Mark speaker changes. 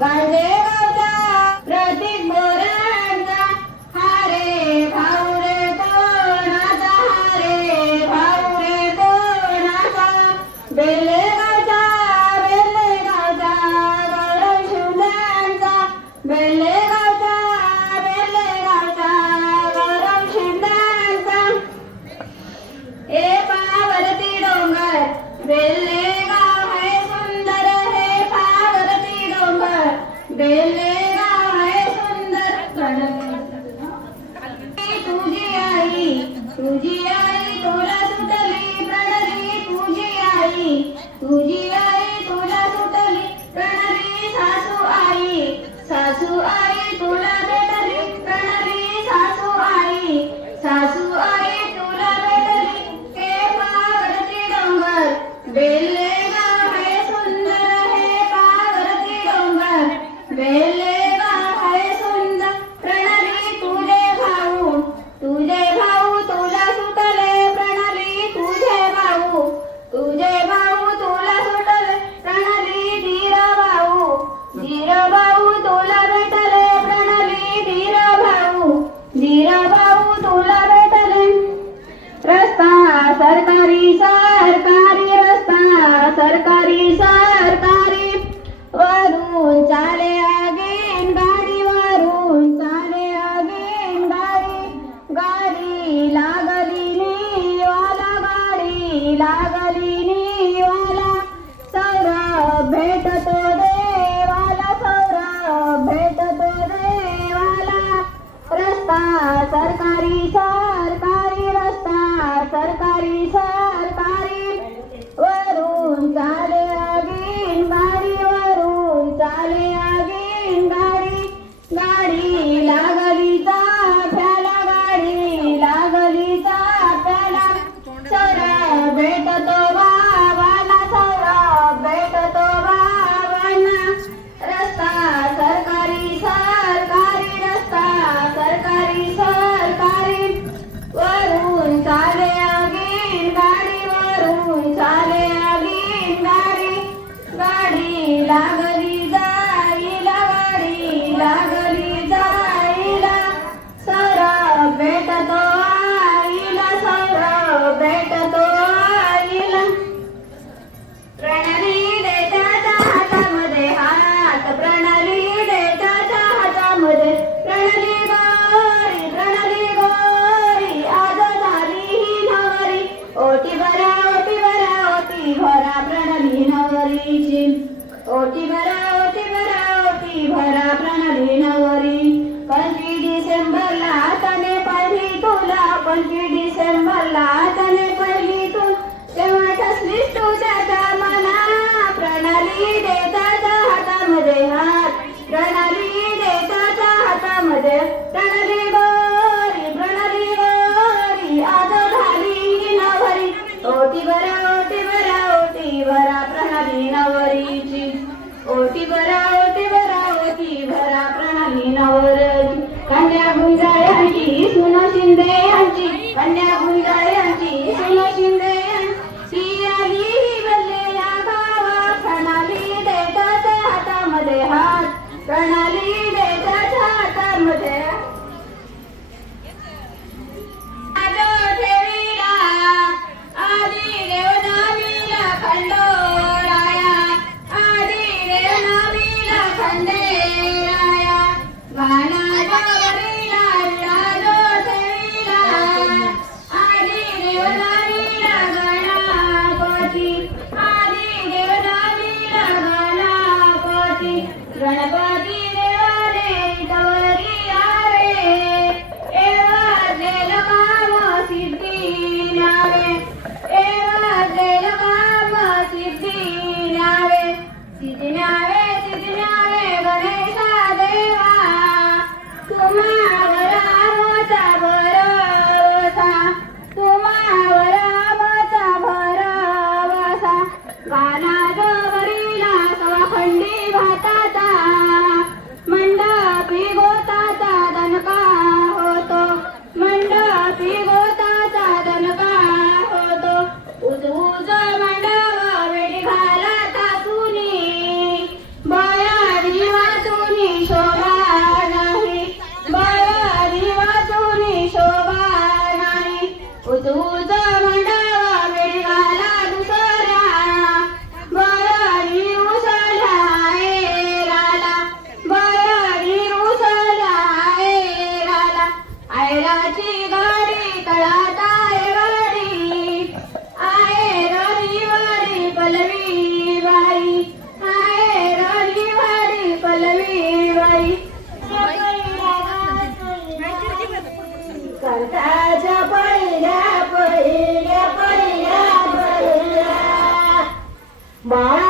Speaker 1: गांजेगावचा प्रतीक बोरांचा हारे भाऊ रे कोणाचा हारे भाऊ रे कोणाचा. बेलेगावचा बेलेगावचा गौरव शिवदांचा. बेले तुझी आई तुझी सरकारी सरकारी रस्ता सरकारी सरकारी. वरून चाले अगेन गाडी वरून चाले अगेन गाडी. गाडी लागली वाला गाडी लागली. ಕನ್ಯಾ ಗುಂಡಾಯ Para dos. बाई. करताच्या पहिल्या पहिल्या पहिल्या पहिल्या. बाळा